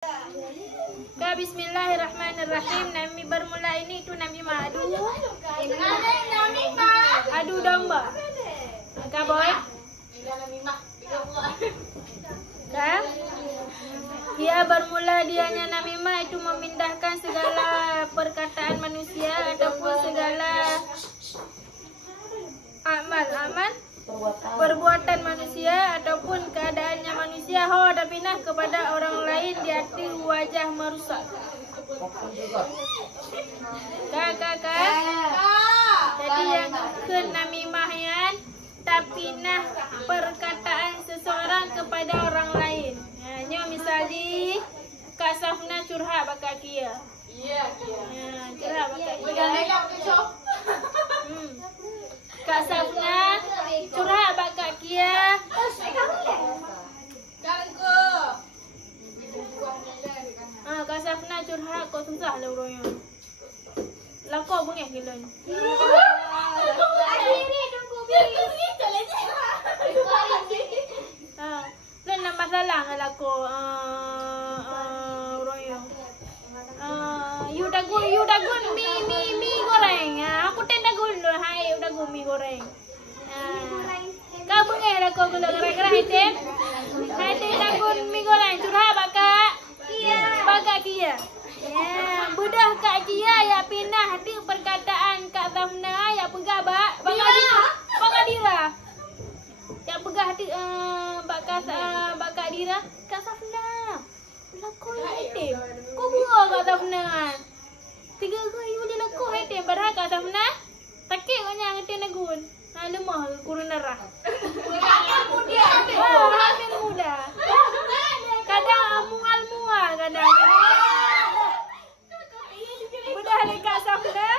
Bismillahirrahmanirrahim. Nabi bermula ini itu Nabi adu domba. Kak boy? Kak? Dia bermula dianya namimah itu memindahkan segala perkataan manusia ataupun segala amal perbuatan manusia ataupun keadaannya manusia dan pindah kepada orang lain di hati wajah merusak. Kak. Jadi yang ke namimahyan tapinah perkataan seseorang kepada orang lain. Nyo misalnya Kak Safna curhat bakal Kia. Ya, curhat bakal Kia. Kak Safna curhat bakal Kia. Kak Safna curhat kau susah lah orangnya. Lah kau bengih gila ni. Lain nak masalah lah kau orangnya. You dagun mi goreng. Aku ten dagun dulu. Hai dagun mi goreng. Kau bengih lah kau gula gerak-gerak item. Hai ten dagun mi goreng curhat bakal Kia. Budah Kak Kia ya pindah hati perkataan Kak Safna ya pegah bakal Dira. Ya pegah hati bakal Dira Kak Safna. Lakon item. Kau buah Kak Safna. Tiga kali boleh lakon item padahal Kak Safna takik kau nyang item nagun. Lemah kurun darah. Hamil muda. Kadang mual kadang. Budah dekat Safna,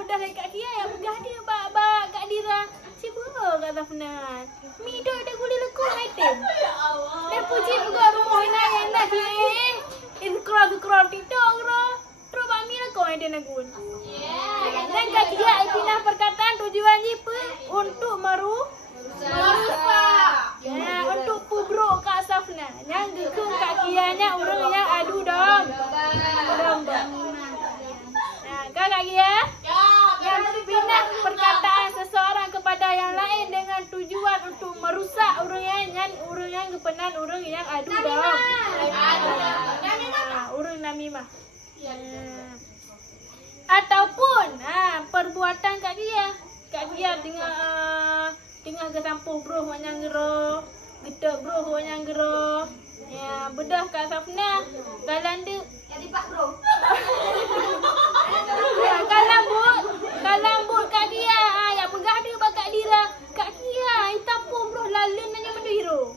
budah dekat Kia yang budah dia bak Kak Dira. Siapa Kak Safna? Mi dah guli lekuk item. Dia puji juga rumah yang nak dia. Scroll TikTok ro. Terus bak mi lekuk item nagun. Dan Kak Kia pindah perkataan tujuan jipa untuk merusak. Untuk pubruk Kak Safna. Yang gekung Kak Kia nya orang yang adu domba. Kak Kia? Yang pindah perkataan seseorang kepada yang lain dengan tujuan untuk merusak orang yang kepenan orang yang adu domba. Orang namimah. Ataupun perbuatan Kak Kia. Kak Kia tengah kesampuh bro yang gero. Gedak bro yang gero. Ya, bedah Kak Safna. Galan dia dipak bro. Kalambut Kak Dia. Ya pegah dia bakal Dira. Kak Kia, itapuh bro lalu nanya benda hero.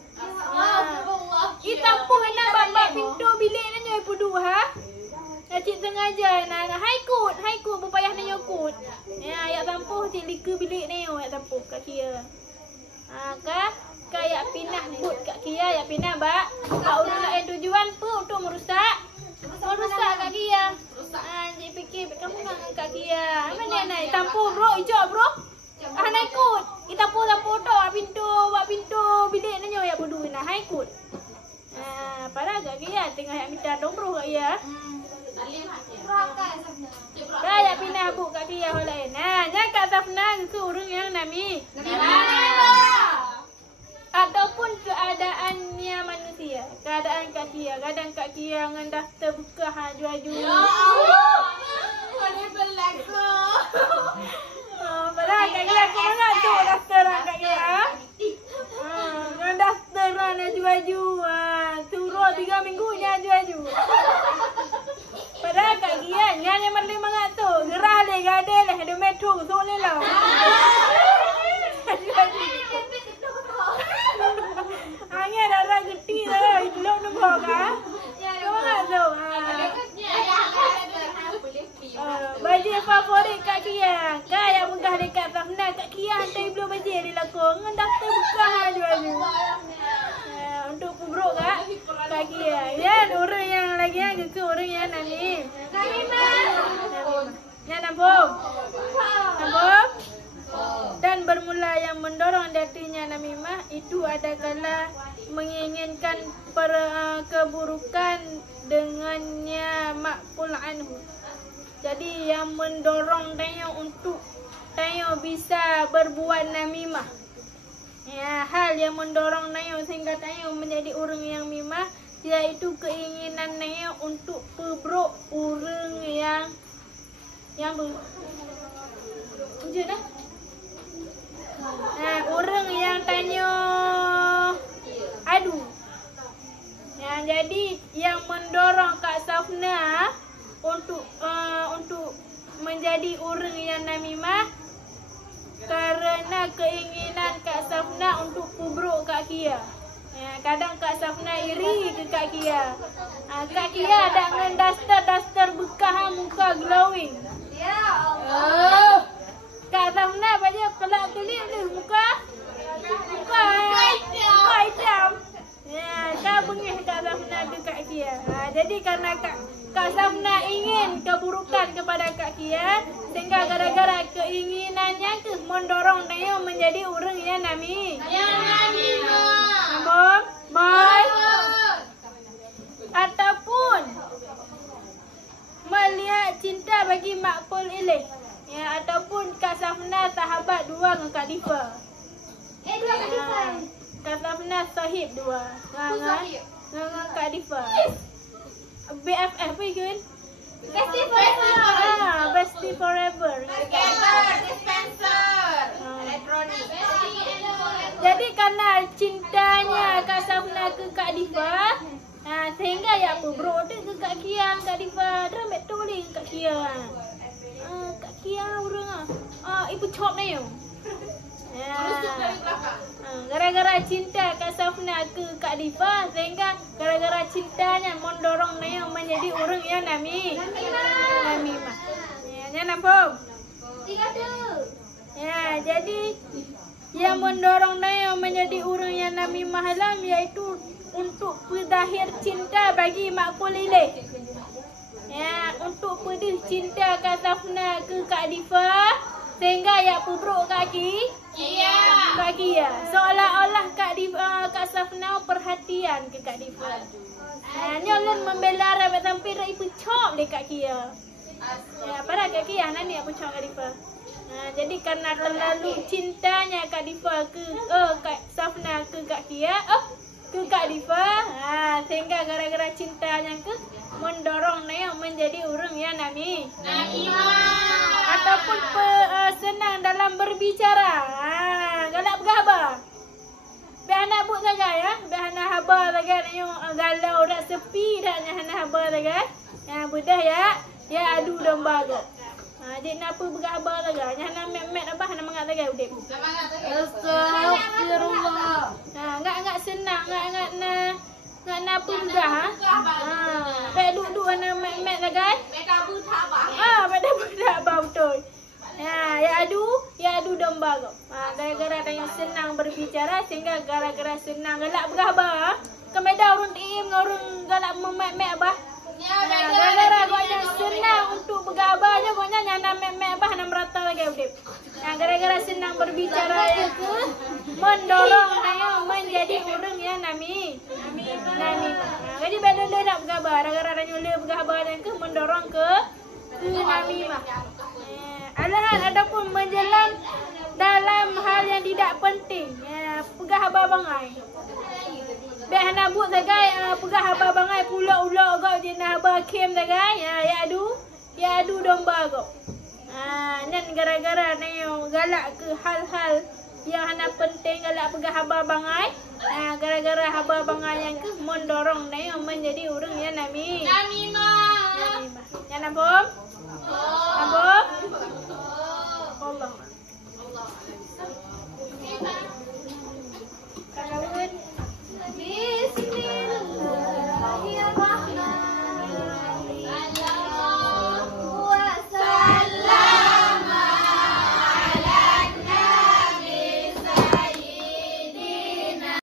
Itapuh nak babak pintu bilik nanya ibu dua. Cik sengaja nak haikut berpayah nanya kut. Ya, yak tampuh cik lika bilik ni yak tampuh Kak Kia. Kayak pindah but Kak Kia, yak pindah bak urut lain tujuan untuk merusak Kak Kia. Cik fikir kamu nak Kak Kia. Mana nak tampuh bro, ijak bro. Nak ikut. Kita tampuh tok pintu bilik nanya yak bodoh nak haikut. Padahal Kak Kia tengah yak minta dobro Kak Kia. Kayak pindah bu Kak Kia hal lain. Jangan Kak Safna ke orang yang nami. Ataupun keadaannya manusia. Keadaan Kak Kia. Kadang Kak Kia dengan daftar buka haju-haju. Ya Allah. Mana berlaku. Padahal Kak Kia kena tu daftar Kak Kia. Dengan daftaran haju-haju. Turun 3 minggunya haju-haju. Padahal Kak Kia nyanyi mandi mengatur. Gerah le gade le ada metro soleh lah. Angin darah geti dah. Ilok nombor ka. Kau nak tahu? Baju favorit Kak Kia. Kak yang megah dekat Safna. Kak Kia hantar belum baju dia lakon. Daftar buka haju-haju. Untuk pubruk Kak Kia. Ya, orang yang lagi yang ke orang yang nani. Ya, nampak? Dan bermula yang mendorong datinya namimah itu adalah menginginkan keburukan dengannya maqul anhu. Jadi yang mendorong dia untuk dia bisa berbuat namimah. Ya, hal yang mendorong dia sehingga dia menjadi orang yang mimah, iaitu keinginan dia untuk pebruk orang yang wujud dah. Orang yang tanya adu. Jadi yang mendorong Kak Safna untuk menjadi orang yang namimah kerana keinginan Kak Safna untuk kubruk Kak Kia. Kadang Kak Safna iri ke Kak Kia. Kak Kia ada dengan daster bekah muka glowing. Ya Allah. Kak Safna banyak kelap-kelip ni muka hitam. Kak bengih Kak Safna ke Kak Kia. Jadi kerana Kak Safna ingin keburukan kepada Kak Kia, sehingga gara-gara keinginannya mendorong dia menjadi orang yang baik. Ataupun melihat cinta bagi maqul ilaih. Ataupun Kak Safna sahabat dua dengan Kak Diva. Dua Kak Diva. Kak Safna sahib dua. Dengan Kak Diva. BFF kan? Bestie forever. Bestie forever. Dispenser. Elektronik. Jadi kerana cintanya Kak Safna ke Kak Diva, sehingga ya bro dia ke Kak Kia, Kak Diva dah ambil tolong Kak Kia. Kak Kia orang ibu chop ni yo. Gara-gara cinta Kak Safna ke Kak Diva, sehingga gara-gara cintanya mendorong dia menjadi orang yang namimah. Ya nampak? Jadi yang mendorong dia menjadi orang yang namimah halam, iaitu untuk berdahir cinta bagi maqul ilaih. Untuk pedih cinta Kak Safna ke Kak Diva, sehingga ya pubruk Kak Kia. Seolah-olah Kak Safna perhatian ke Kak Diva. Nyolon membela rabat tampil ibu cop le Kak Kia. Padahal Kak Kia nani aku cop Kak Diva. Jadi karena terlalu cintanya Kak Diva ke Kak Safna ke Kak Kia, ke Kak Diva, sehingga gara-gara cintanya ke mendorong dia menjadi orang yang namimah. Ataupun senang dalam berbicara. Galak bergabar. Biar buat saja ya. Biar habar saja galau dah sepi dah habar saja. Mudah ya. Ya adu domba ke. Jadi nak apa bergabar saja. Nak met apa nak mengat saja udip. Astagfirullah. Enggak senang, enggak nak apa dah. Baik duduk nak met saja. Baik tabu tak apa. Baik tabu tak apa betul. Ya adu domba kau. Gara-gara dia senang berbicara, sehingga gara-gara senang galak bergabar. Kemedah orang tim orang galak memet-met bah. Gara-gara kau yang senang untuk bergabarnya, kau nyana met-met bah nak merata lagi udip. Gara-gara senang berbicara itu mendorong dia menjadi orang yang namimah. Jadi bila dia nak bergabar, gara-gara dia bergabar yang mendorong ke namimah. Adapun menjelang dalam hal yang tidak penting, pegah habar bangai. Biar nak buat sagai pegah habar bangai pula-ula kau je nak habar kem sagai, ya adu domba kau. Dan gara-gara ni galak ke hal-hal yang hana penting, galak pegah habar bangai. Gara-gara habar bangai yang ke mendorong ni menjadi orang yang namimah. Ya nampak? Nampak?